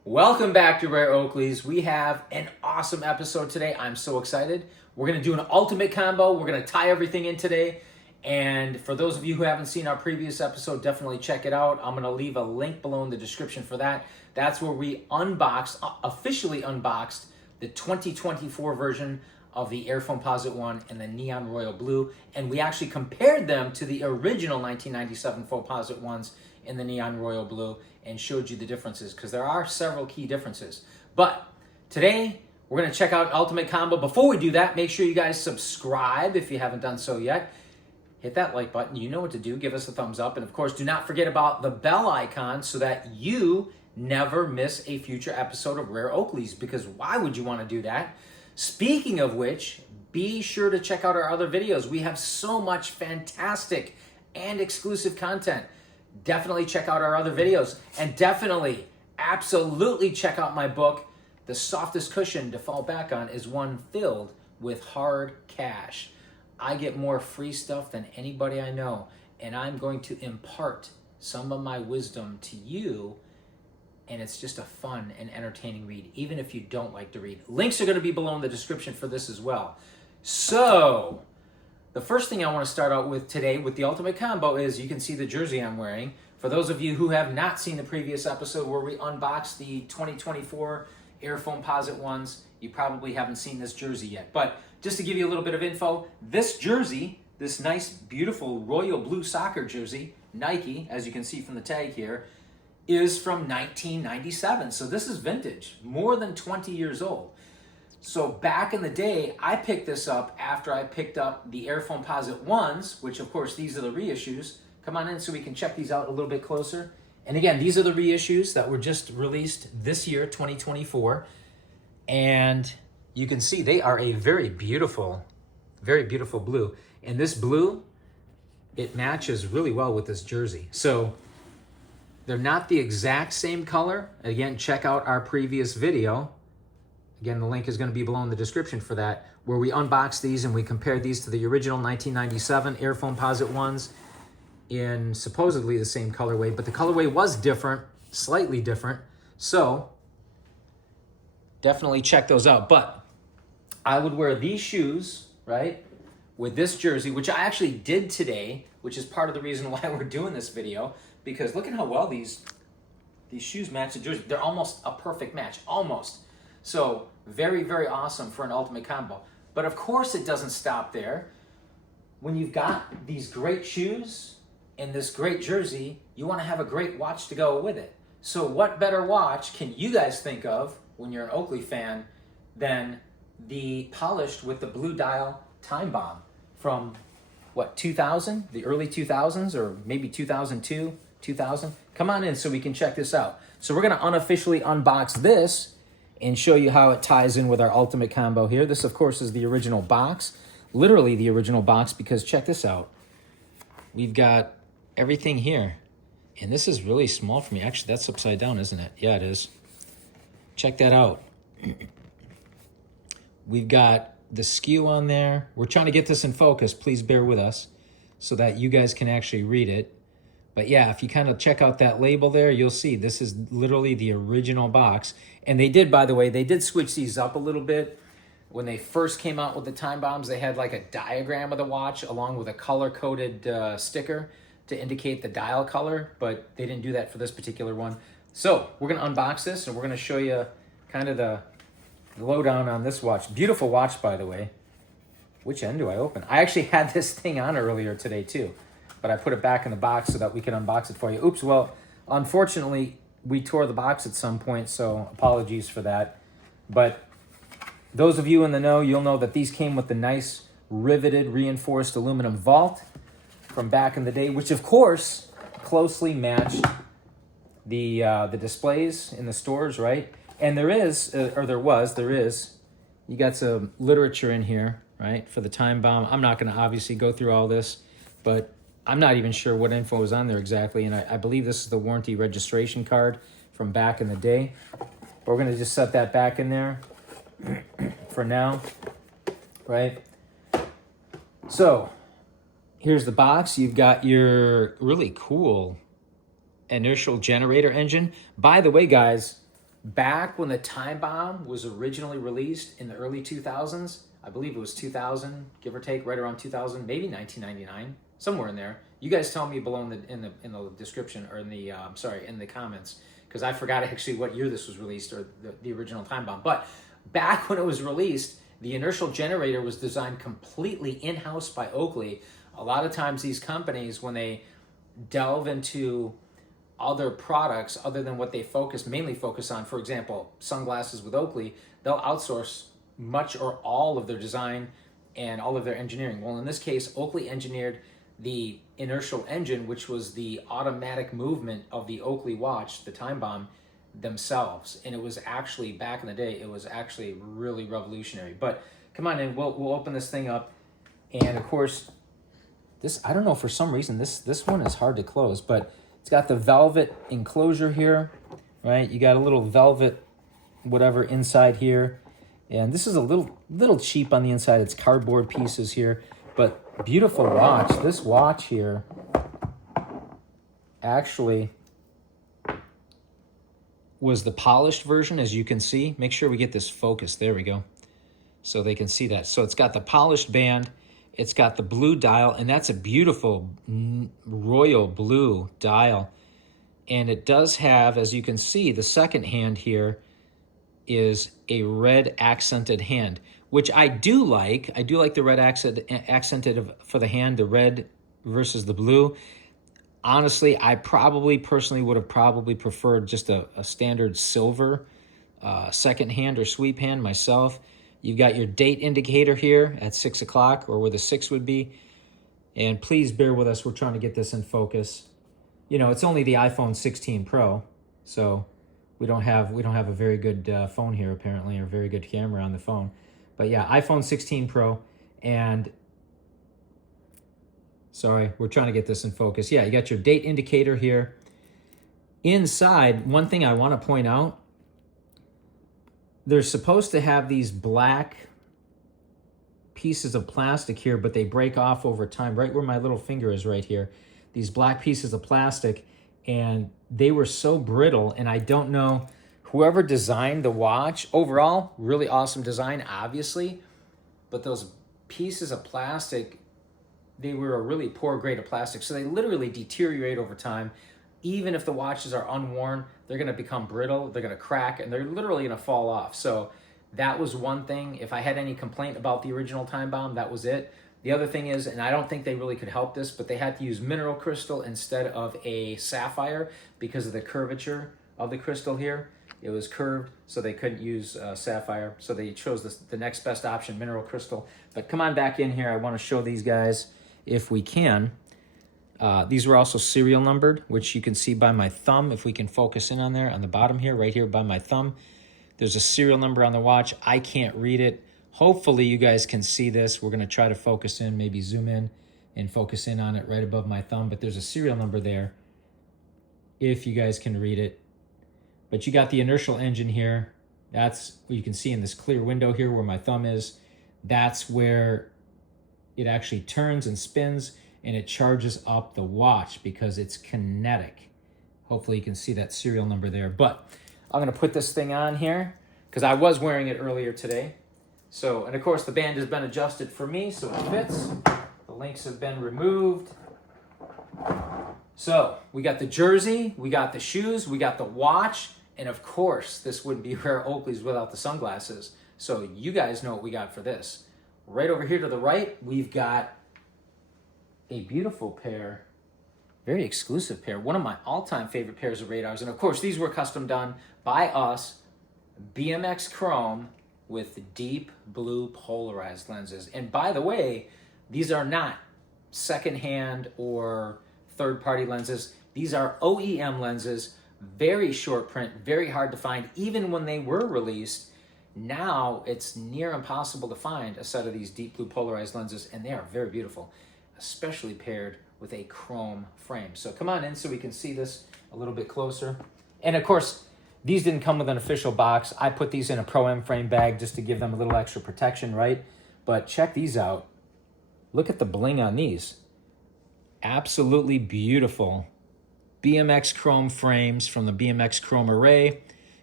Welcome back to Rare Oakleys. We have an awesome episode today. I'm so excited. We're going to do an ultimate combo. We're going to tie everything in today. And for those of you who haven't seen our previous episode, definitely check it out. I'm going to leave a link below in the description for that. That's where we officially unboxed the 2024 version of the Air Foamposite 1 and the Neon Royal Blue. And we actually compared them to the original 1997 Foamposite ones in the Neon Royal Blue and showed you the differences, because there are several key differences. But today, we're going to check out Ultimate Combo. Before we do that, make sure you guys subscribe if you haven't done so yet. Hit that like button. You know what to do. Give us a thumbs up. And of course, do not forget about the bell icon so that you never miss a future episode of Rare Oakleys, because why would you want to do that? Speaking of which, be sure to check out our other videos. We have so much fantastic and exclusive content. Definitely check out our other videos, and definitely, absolutely check out my book. The softest cushion to fall back on is one filled with hard cash. I get more free stuff than anybody I know, and I'm going to impart some of my wisdom to you, and it's just a fun and entertaining read, even if you don't like to read. Links are going to be below in the description for this as well. So, the first thing I want to start out with today with the Ultimate Combo is you can see the jersey I'm wearing. For those of you who have not seen the previous episode where we unboxed the 2024 Air Foamposite ones, you probably haven't seen this jersey yet. But just to give you a little bit of info, this jersey, this nice, beautiful royal blue soccer jersey, Nike, as you can see from the tag here, is from 1997. So this is vintage, more than 20 years old. So back in the day, I picked this up after I picked up the Air Foamposite ones, which of course these are the reissues. Come on in so we can check these out a little bit closer. And again, these are the reissues that were just released this year, 2024. And you can see they are a very beautiful blue. And this blue, it matches really well with this jersey. So they're not the exact same color. Again, check out our previous video. Again, the link is going to be below in the description for that, where we unboxed these and we compared these to the original 1997 Air Foamposite ones in supposedly the same colorway, but the colorway was different, slightly different. So definitely check those out. But I would wear these shoes, right, with this jersey, which I actually did today, which is part of the reason why we're doing this video, because look at how well these shoes match the jersey. They're almost a perfect match, almost. So very, very awesome for an ultimate combo. But of course it doesn't stop there. When you've got these great shoes and this great jersey, you want to have a great watch to go with it. So what better watch can you guys think of when you're an Oakley fan than the polished with the blue dial time bomb from, what, 2000? The early 2000s, or maybe 2002, 2000? Come on in so we can check this out. So we're going to unofficially unbox this and show you how it ties in with our ultimate combo here. This, of course, is the original box. Literally the original box, because check this out. We've got everything here. And this is really small for me. Actually, that's upside down, isn't it? Yeah, it is. Check that out. We've got the SKU on there. We're trying to get this in focus. Please bear with us so that you guys can actually read it. But yeah, if you kind of check out that label there, you'll see this is literally the original box. And they did, by the way, they did switch these up a little bit. When they first came out with the time bombs, they had like a diagram of the watch along with a color-coded sticker to indicate the dial color, but they didn't do that for this particular one. So we're going to unbox this, and we're going to show you kind of the lowdown on this watch. Beautiful watch, by the way. Which end do I open? I actually had this thing on earlier today, too. But I put it back in the box so that we can unbox it for you. Oops, well, unfortunately, we tore the box at some point, so apologies for that. But those of you in the know, you'll know that these came with the nice riveted reinforced aluminum vault from back in the day, which of course closely matched the displays in the stores, right? And there is, you got some literature in here, right, for the time bomb. I'm not going to obviously go through all this, but I'm not even sure what info is on there exactly, and I believe this is the warranty registration card from back in the day. But we're going to just set that back in there for now, right? So here's the box. You've got your really cool inertial generator engine. By the way, guys, Back when the Time Bomb was originally released in the early 2000s, I believe it was 2000, give or take, right around 2000, maybe 1999, somewhere in there. You guys tell me below in the description, or in the in the comments, because I forgot actually what year this was released, or the original Time Bomb. But back when it was released, the inertial generator was designed completely in-house by Oakley. A lot of times these companies, when they delve into other products other than what they mainly focus on, for example, sunglasses with Oakley, they'll outsource much or all of their design and all of their engineering. Well, in this case, Oakley engineered the inertial engine, which was the automatic movement of the Oakley watch, the Time Bomb, themselves. And it was actually, back in the day, it was actually really revolutionary. But come on in, we'll open this thing up. And of course, this, I don't know, for some reason, this one is hard to close, but it's got the velvet enclosure here, right? You got a little velvet whatever inside here. And this is a little cheap on the inside. It's cardboard pieces here, but beautiful watch. This watch here actually was the polished version, as you can see. Make sure we get this focused. There we go. So they can see that. So it's got the polished band. It's got the blue dial, and that's a beautiful royal blue dial. And it does have, as you can see, the second hand here is a red accented hand, which I do like. I do like the red accented for the hand, the red versus the blue. Honestly, I personally would have preferred just a standard silver second hand or sweep hand myself. You've got your date indicator here at 6 o'clock, or where the 6 would be. And please bear with us. We're trying to get this in focus. You know, it's only the iPhone 16 Pro, so we don't have a very good phone here apparently, or very good camera on the phone. But yeah, iPhone 16 Pro, and sorry, we're trying to get this in focus. Yeah, you got your date indicator here. Inside, one thing I want to point out, they're supposed to have these black pieces of plastic here, but they break off over time, right where my little finger is right here. These black pieces of plastic, and they were so brittle, and I don't know, whoever designed the watch, overall, really awesome design, obviously, but those pieces of plastic, they were a really poor grade of plastic, so they literally deteriorate over time. Even if the watches are unworn, they're going to become brittle, they're going to crack, and they're literally going to fall off. So that was one thing. If I had any complaint about the original Time Bomb, that was it. The other thing is, and I don't think they really could help this, but they had to use mineral crystal instead of a sapphire because of the curvature of the crystal here. It was curved, so they couldn't use sapphire. So they chose the next best option, mineral crystal. But come on back in here. I want to show these guys if we can. These were also serial numbered, which you can see by my thumb. If we can focus in on there, on the bottom here, right here by my thumb, there's a serial number on the watch. I can't read it. Hopefully you guys can see this. We're going to try to focus in, maybe zoom in and focus in on it right above my thumb. But there's a serial number there, if you guys can read it. But you got the inertial engine here. That's what you can see in this clear window here where my thumb is. That's where it actually turns and spins, and it charges up the watch because it's kinetic. Hopefully you can see that serial number there. But I'm going to put this thing on here because I was wearing it earlier today. So, and of course the band has been adjusted for me so it fits. The links have been removed. So we got the jersey, we got the shoes, we got the watch, and of course this wouldn't be rare Oakleys without the sunglasses. So you guys know what we got for this. Right over here to the right, we've got a beautiful pair, very exclusive pair, one of my all-time favorite pairs of radars. And of course, these were custom done by us, BMX Chrome with deep blue polarized lenses. And by the way, these are not secondhand or third-party lenses. These are OEM lenses, very short print, very hard to find. Even when they were released, now it's near impossible to find a set of these deep blue polarized lenses, and they are very beautiful, especially paired with a chrome frame. So come on in so we can see this a little bit closer. And of course, these didn't come with an official box. I put these in a Pro M frame bag just to give them a little extra protection, right? But check these out. Look at the bling on these. Absolutely beautiful BMX Chrome frames from the BMX Chrome array.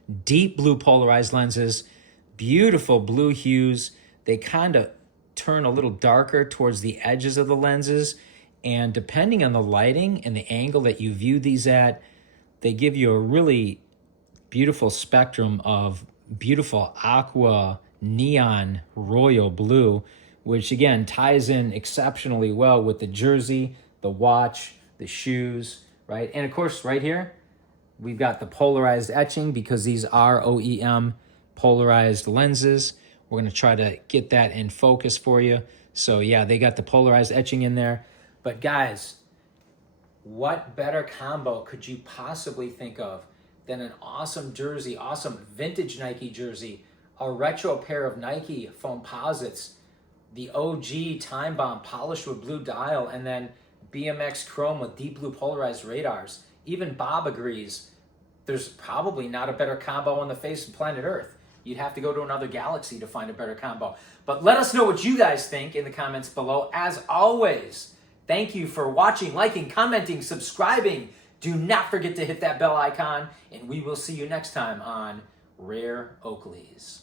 deep blue polarized lenses, beautiful blue hues. They kind of turn a little darker towards the edges of the lenses. And depending on the lighting and the angle that you view these at, they give you a really beautiful spectrum of beautiful aqua neon royal blue, which again ties in exceptionally well with the jersey, the watch, the shoes, right? And of course, right here, we've got the polarized etching because these are OEM polarized lenses. We're going to try to get that in focus for you. So yeah, they got the polarized etching in there. But guys, what better combo could you possibly think of than an awesome jersey, awesome vintage Nike jersey, a retro pair of Nike Foamposites, the OG Time Bomb polished with blue dial, and then BMX Chrome with deep blue polarized radars. Even Bob agrees there's probably not a better combo on the face of planet Earth. You'd have to go to another galaxy to find a better combo. But let us know what you guys think in the comments below. As always, thank you for watching, liking, commenting, subscribing. Do not forget to hit that bell icon, and we will see you next time on Rare Oakleys.